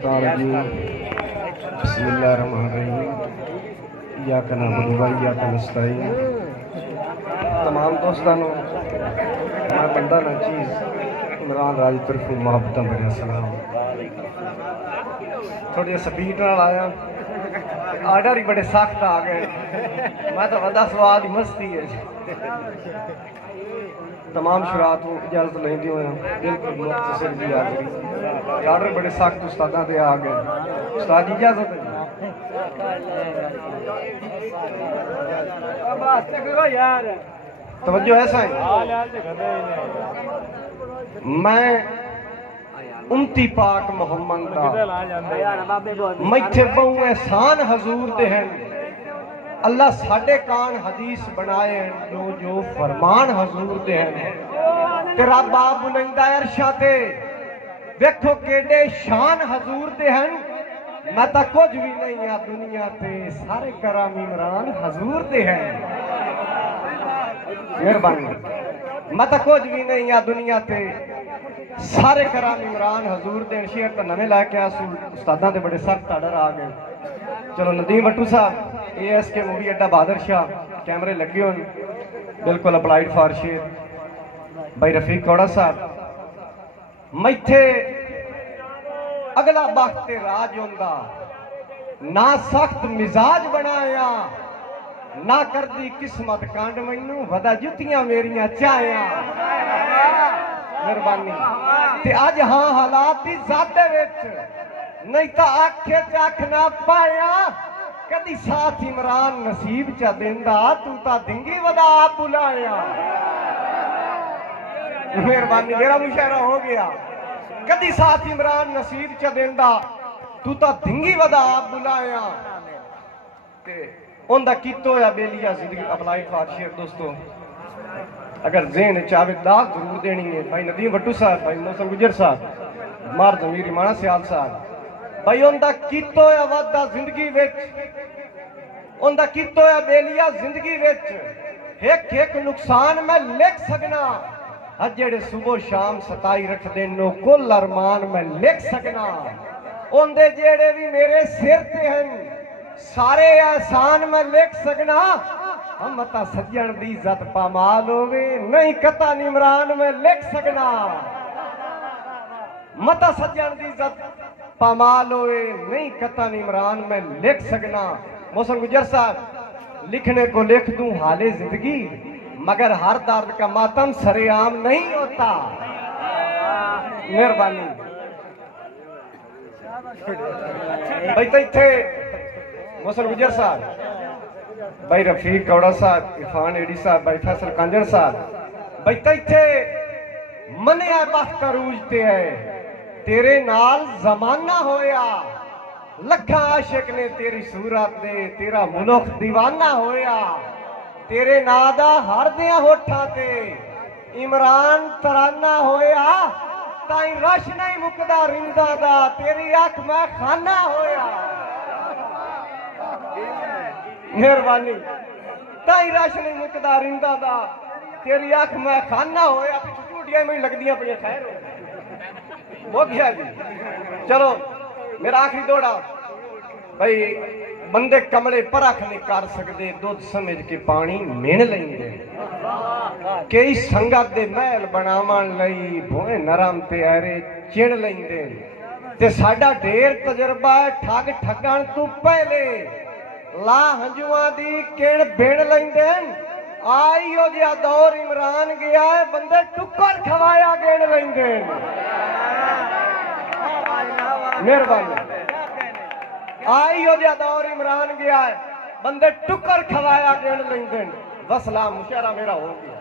मिनशैतानिर्रजीम बिस्मिल्लाहिर्रहमानिर्रहीम इय्याका नअबुदु व इय्याका नस्तईन। तमाम दोस्तों मैं बंदा ना चीज़ इमरान राज तरफों मोहब्बत भरिया सलाम। थोड़ी स्पीड नाल आया, आर्डर ही बड़े सख्त आ गए। मैं तो बंदा स्वाद ही मस्ती है। तमाम शुरात को इजाजत लेंदे हुए बिल्कुल मुख्तसर जी हाज़री। आर्डर बड़े सख्त उस्तादा दे आ गए। उस्ताद जी इजाजत है। तवज्जो ऐसा है, मैं उम्मती पाक मोहम्मद दा मैथे बहु एहसान हजूर दे हैं। अल्लाह साडे कान हदीस बनाए हैं जो जो फरमान हजूर दे हैं। ते रब आप बुलंदा अरशा ते देखो केडे शान हजूर दे हैं। मैं तो कुछ भी नहीं आ दुनिया ते सारे कराम इमरान हजूर दे हैं। मेहरबानी। मैं तो कुछ भी नहीं आ दुनिया ते सारे कराम इमरान हजूर दे। शेर तो नवे लैके आया उस्तादा दे बड़े सख्त आर्डर आ गए। चलो नदीम भट्टू साहब ASK मूवी अड्डा बहादुर शाह कैमरे लगे हो बिल्कुल अप्लाइड फॉर शेर। भाई रफीक कौड़ा साहब मैथे अगला वक्त राज होंदा ना सख्त मिजाज बनाया ना करदी किस्मत कांड मैनू वदा जुतियां मेरियां चाया। मेहरबानी। ते अज हाँ हालात दी ज़ात विच नहीं तो आखे च अख ना पाया। कदी साथ इमरान नसीब चा देंदा तू ता दिंगी वदा आप बुलाया। मेहरबानी। मेरा मुशायरा हो गया। कदी साथ इमरान नसीब चा देंदा तू ता दिंगी वदा आप बुलाया। ते उनदा कीतो या बेलिया जिंदगी अप्लाई फॉर शेर। दोस्तों अगर ज़हन चाहे दाग जरूर देनी है। भाई नदीम भट्टू साहब, भाई मौसम गुजर साहब, मार जमीर इमाना सियाल साहब, भाई उनदा कीतो या वादा जिंदगी विच, उनदा कीतो या बेलिया जिंदगी विच एक एक नुकसान मैं लिख सकना। अज जेड़े सुबह शाम सताई रखदे नो कुल अरमान मैं लिख सकना। उनदे जेड़े भी मेरे सिर ते हैं सारे एहसान मैं लिख सकना। हम मता सज्जन दी इज्जत पामाल होवे नहीं कता इमरान में लिख सकना। मता सज्जन दी इज्जत पामाल होवे नहीं कता इमरान में लिख सकना। मौसम गुजर साहब लिखने को लिख दूं हाले जिंदगी मगर हर दर्द का मातम सरेआम नहीं होता। मेहरबानी। भाई तो इत्थे मौसम गुजर साहब, भाई रफीक कौड़ा साहब, इरफान एडी साहब, भाई फैसल कांजर साहब, भाई तो इत्थे मनिया बख्त अरूज ते है तेरे नाल जमाना होया। लखा आशिक ने तेरी सूरत दे तेरा मुल्क दीवाना होया। तेरे नादा हर दिया होठा ते इमरान तराना होया। ताई रश नहीं मुकदा रिंदा दा तेरी अख मैं खाना होया। मेहरबानी। ताई रश नहीं मुकदा रिंदा दा तेरी अख मैं खाना होया। झूठियां मेरी लगदियां पे खैर हो गया जी। चलो मेरा आखिरी दौड़ा। भाई बंदे कमले परख नहीं कर सकते दुध समझ के पानी मिण लेंदे। कई संगत दे महल बनावन लई भोए नरम ते आरे चिण लेंदे। ते साडा ढेर तजर्बा है ठग ठगण तू पहले ला हंजुआ दी किण बिण लेंदे। आई हो गया दौर इमरान गया है बंदे टुक्कर खवाया गिण लेंदे। मेहरबानी। आई हो गया दौर इमरान गया है बंदे टुक्कर खवाया गिण लेंदे। बस ला मुशायरा मेरा हो गया।